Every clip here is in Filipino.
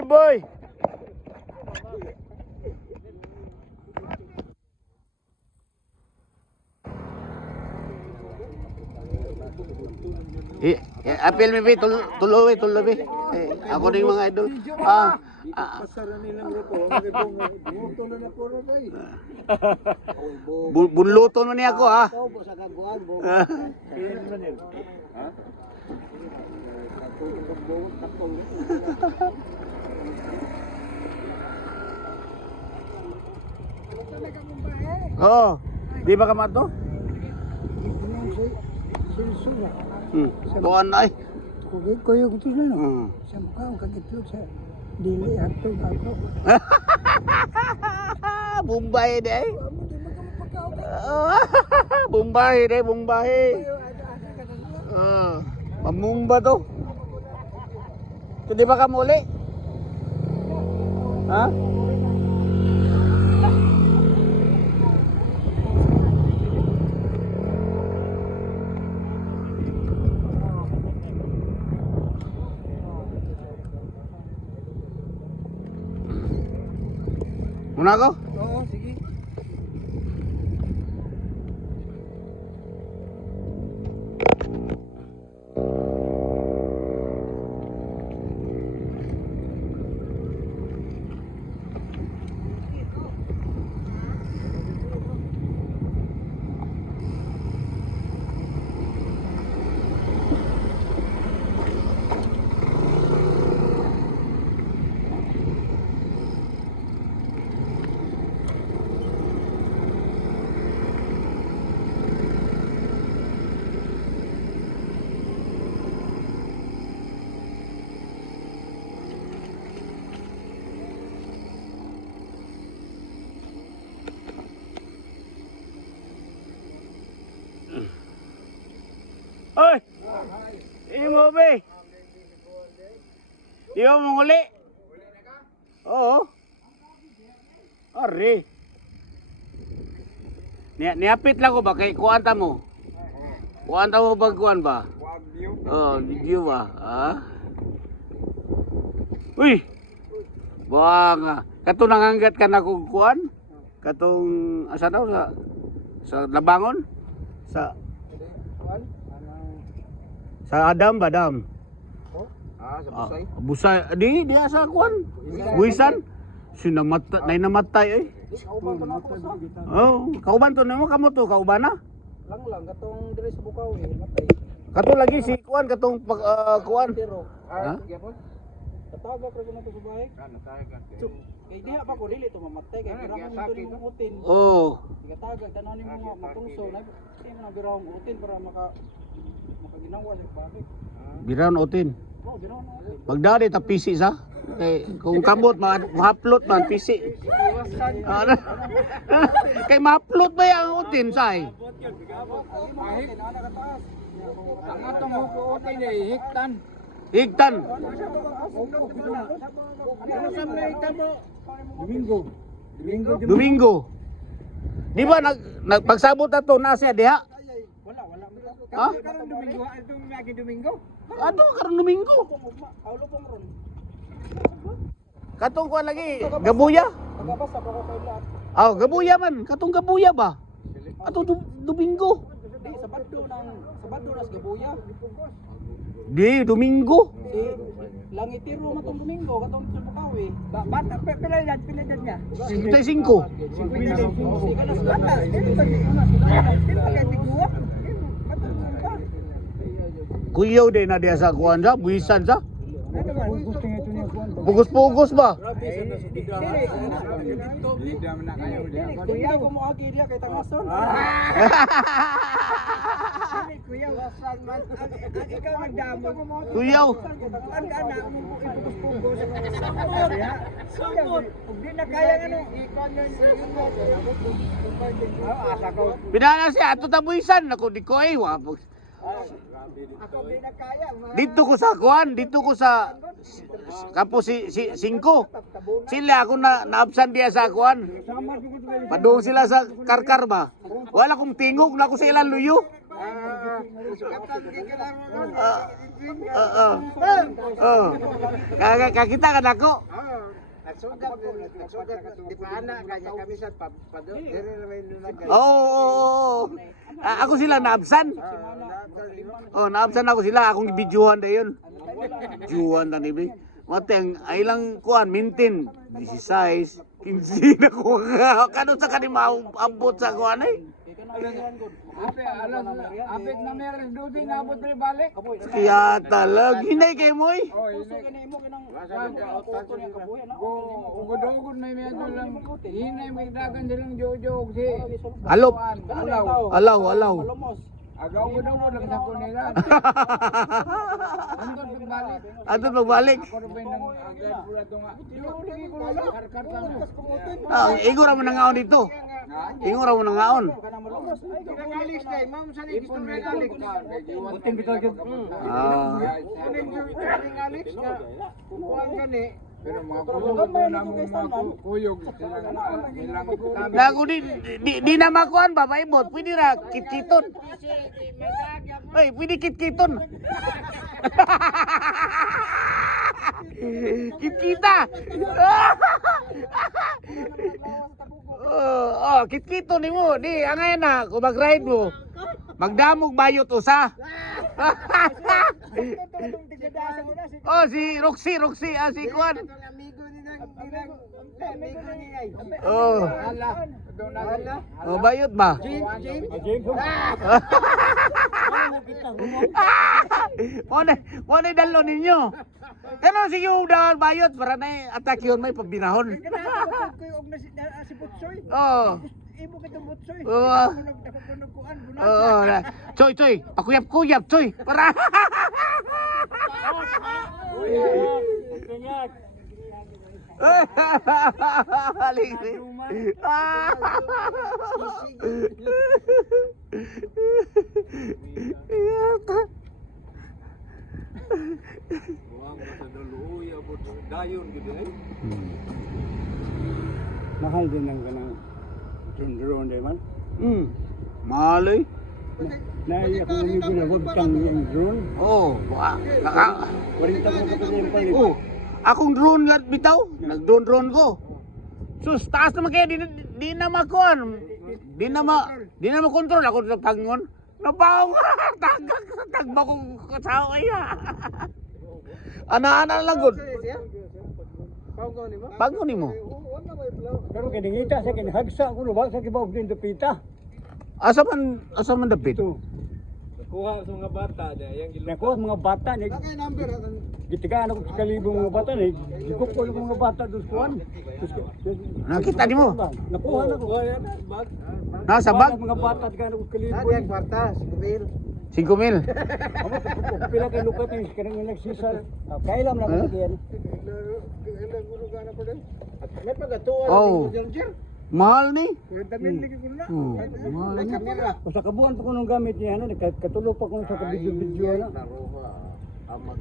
baby boy. Apil mi tuloy. Ako din mga idol. Pasaran nilang grupo, buto na na puro ba Bunluto mo niya ako ha. sa kaguan mo. Oo. Di ba kamato? Buwan ay. Kuya ko ito na no. Sa mukha ang kagitlog sa dili hatog ako. Bombay deh. Bombay deh, Bombay. Mamumba to. Ito di ba ka muli? Ha? Muna ako? Oo, sige. Oy! Ini mo be? Di mo manguli? Oo. Ari. Niapit lang ko ba kay kuanta mo? Kuanta mo ba kuan ba? Oh, video ba? Ha? Uy! Banga. Kato nanganggat ka na kung kuan? Katong asa daw sa Labangon? Sa Adam ba dam? Sa busay. Busay. Di asa kuan. Buisan. Sinamatay, nay namatay eh. Oh, kauban to nimo kamo to kauban na. Lang katong diri sa Bukaw matay. Kato lagi si kuan katong kuan. Ha? Tatagak ra ko na to sa bahay. Natagak. Kay diha pa ko dili to mamatay kay biramon to nimong utin. Oh. Tatagak tanan nimo nga matungso na mo na birawong utin para makaginawa sa bahay. Biraon otin. Oh, birawon utin. Pagdali ta pisi sa. Kay kung kamot ma-upload man pisi. Ano? Kay ma-upload ba yang utin say? Ang atong utin ay hiktan. Higtan. Domingo. Di ba pagsabot na to na siya diha? Wala. Ha? Karon Domingo, atong lagi Domingo. Ano karon Domingo? Aulo pong ron. Katong kuan lagi gabuya? Pagabasa pa ko kay lahat. Ah, gabuya man. Katong gabuya ba? Ato Domingo. Di Sabado nas gabuya. Di Domingo. Si Langitiro matong Domingo katong sa Bukawi. Bata pila edad niya? 55. 55. Si kanas bata. Kuyaw din na diya sa kuan sa buisan sa. Pugos-pugos ba? Kuya ko mo agi dia kay Tangason. Kuya wasan man. Ikaw magdamo. Kuyaw. Ang anak mo ipugos-pugos. Sumot. Di na kaya ano ikon asa ko. Pinana siya ato ta buisan ako di ko ay wa. Ako di na kaya. Dito ko sa kuan, dito ko sa kampo si 5. Sila ako na-absent diya sa kuan. Padung sila sa karkar ba. Wala kong tingog na ako sa ilang luyo. Oo. Oo. Kakita ka na ko. Di pa anak kanya kami sa dire naman nilagay. Oo. Ako sila naabsan. Oh, naabsan ako sila. Akong ibidyuhan na yun. Ibidyuhan na ni Mateng, ay lang kuan, mintin. 16, 15 na ko. Kano sa kanima abot sa kuan eh. Apit na meron duty na abot rin balik. Kaya talag. Hinay kay mo eh. Ugod-ugod may medyo lang. Hinay may dagan silang jojo. Alop. Alaw. Agaw ugod-ugod lang sa kunila. Andun pagbalik. Ato pagbalik. Ako rin ng agad pula ito nga. Lagi ko lang. Karkar lang. Ingo ra mo nangaon dito. Ingo ra mo nangaon. Alis na, ma'am sa ni gusto rin alis. Buting bitaw gyud. Alis na. Kukuhan ka ni. Pero mga kuyog na mo mga kuyog. Lago di na makuan ba maibot. Pwede ra kitkiton. Ay, pwede kitkiton. Kitkita. Kitkito ni mo. Di, angay na. Kung mag-ride mo, magdamog bayot usa. Si Roxy, si Kwan. Bayot ba? Muna dalo ninyo. Kano sige daw bayot para na attack yun may pabinahon. Ibo kitong butsoy. Choy, pakuyap-kuyap, choy. Para. Mahal din ang kanang drone din man. Malay. Naiyak ko ni ginawag kang yung drone. Waring ta ko yung palit. Akong drone lat bitaw. Nag-drone ko. Sus, taas naman kaya di na makuan. Di na makontrol ako sa tangon. Nabaong tagak sa tagba kong kasaway ha. Ana-ana lagod. Pagko ni mo. Pero kiningita sa kinihagsa ko ba sa kibaw din dapita. Asa man dapit? Kuha sa mga bata yang Nakuha sa mga bata ni. Gitigaan ako sa kalibong mga bata ni. Gikukol ko mga bata dos kuan. Nakita di mo? Nakuha na ko. Nasa bag? Mga bata tigaan ako sa kalibong. kwarta, 5,000. Pila kay lukat ni kanang nagsisa. Kailan lang ako diyan. May pagatuan Oh. Mahal ni. May kamera. Sa kabuan pa ko nung gamit niya ano, katulo pa ko sa kabidyo-bidyo na.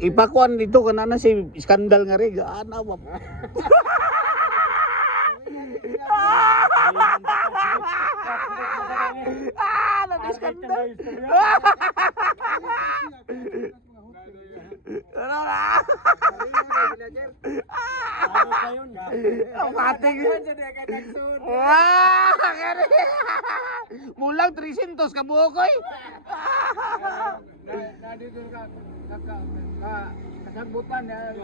Ipakuan dito kanana si skandal nga rin. Ana ba? Nanti skandal. Pating. Mulang 300 ka bukoy. Dito kasabutan ya.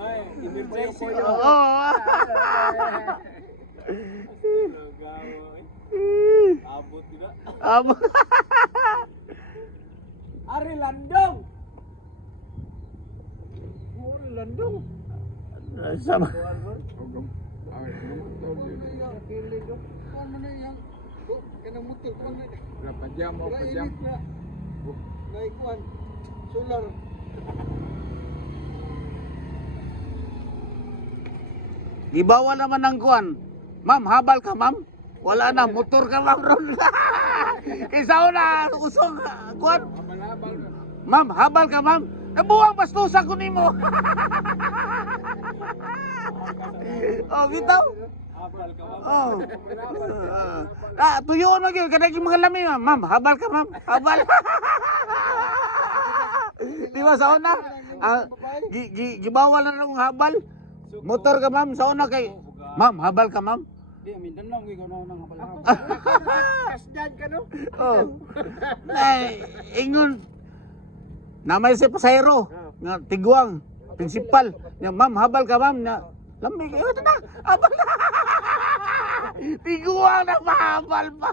Abot tidak? Abot. Ari Landong. Landong. Sama. Berapa jam mau jam? Naikuan. Solar. Ibawa naman ng kuan. Ma'am, habal ka, ma'am. Wala na, motor ka, ma'am, ron. Isa na, usong, kuan. Ma'am, habal ka, ma'am. Nabuwang bastusa ko nimo. Bitaw. Habal ka ba? Tuyuon mo gyud kada mga lami, ma'am. Ma'am, habal ka, ma'am. Habal. ba sa una? Gibawal na ng habal. Motor ka ma'am sa una kay ma'am, habal ka ma'am. Di amin dan lang ikaw na nang kapal. Kasdan ka no? Oh. Ay, ingon. Namay si pasahero nga tiguang principal. Nya ma'am, habal ka ma'am na. Lamig kayo na. Habal na. Tiguang na mahabal pa.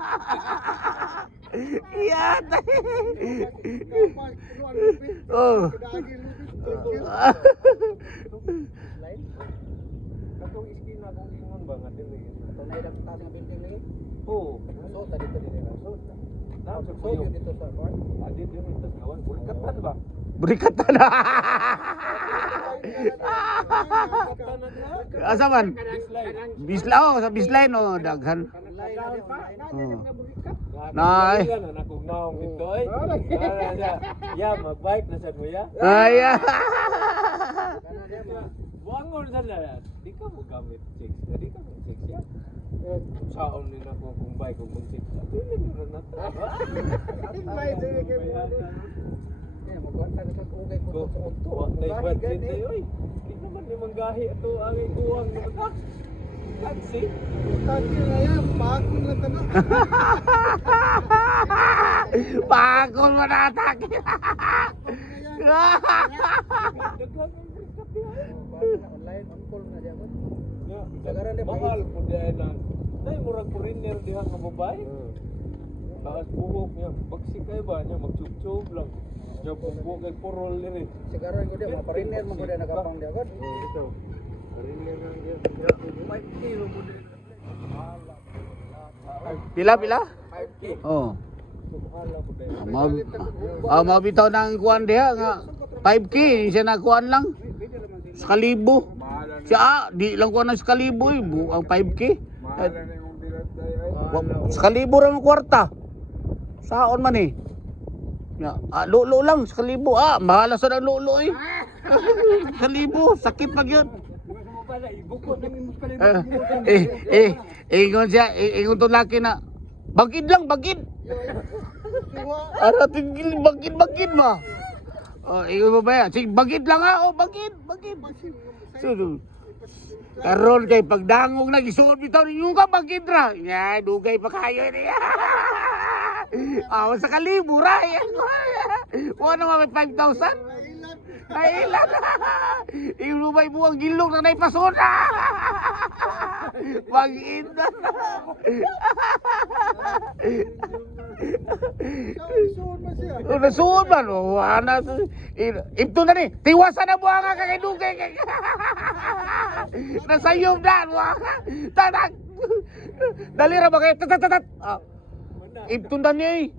Yan. Oh. Katong iskina kung ingon ba nga dili. Ito na ilang taas ng building lagi. Oo. So tadi tadi na so. Nasa So yun dito sa court. Adit yung itas gawan. Bulkatan ba? Berikat na. Asa man? Bisla oh, sa bisline oh, daghan. Oh. Nay. Nakugnaong ito eh. Ya, mag-bike na sa kuya. Ay. Buangon sa na. Di ka mo gamit chicks. Di ka mo chicks ya. Saon din ako kung bike kung chicks. Dili na na. Bike sige kay mo. Eh magkuan ta sa ugay ko sa auto. Wa tay budget ay oy. Di naman ni manggahi ato ang iguang naman. Taxi. Taxi na yan, pakong na tanong. Pagol mo na atake. Online on call na diyan. Mahal po diyan na. Nay murag foreigner diha nga babae. Taas buhok niya. Bagsik kayo ba niya magchub-chub lang. Siya buhok kay porol diri. Siguro ko dia mga pariner mo dia nagapang dia god. Ito. Foreigner lang diyan. 5 kilo mo din. Pila pila? 5K. Oh. Mahal po diyan. Mabitaw ng kuan diha nga 5K siya na kuan lang. Sa kalibo. Siya di lang kuan sa kalibo eh, ang 5K. Mahal na yung bilat tayo. Sa kalibo ra mo kwarta. Saon man eh. Ya, lulo lang sa kalibo. Mahala sa ng lulo eh. Kalibo, sakit pag yun. Ingon siya, ingon to laki na. Bagid lang, bagid. Ara tingil bagid ma. Oh, ingon mo ba yan? Sige, bagid lang bagid. So, karon kay pagdangog na gisuod bitaw ninyo ka bagid ra. Nya, dugay pa kayo niya. Sa kalibo ra yan. Wala naman may 5,000. Ay ilan. Ilumay buang gilong na naipasona. Mag-inda na. Nasuon man. Ito na ni. Tiwasan na buang ka kay dugay. Nasayom na. Tatak. Dali ra ba kayo? Tatat. Ito na ni.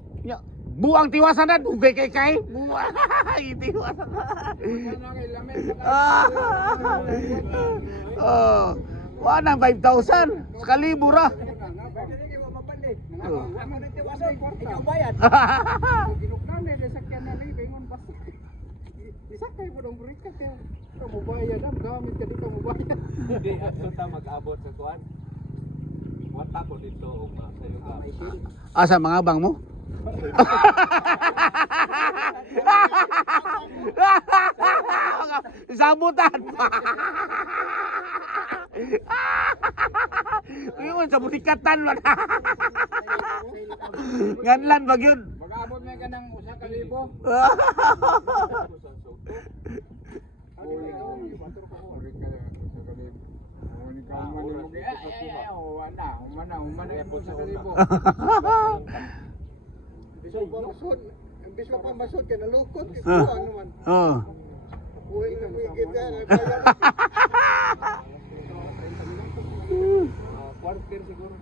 Buang tiwasan na, dugay kay buang tiwasan na. Wala 5,000 sa kalibo ra. Isakay mo dong berikat ya. Kamu bayar dah, gamit ka di kamu bayar. Hindi, ato ta mag-abot sa kuan. Wata ko dito og sayo ka. Asa mga bang mo? Sabutan pa. Yung sa butikatan man. Nganlan pag yun. Mag-abot may ka ng 1,000. Imbis mo pa masud ka nalukot kasi kuang naman. Oh. Buhay na migit yan. Quarter siguro.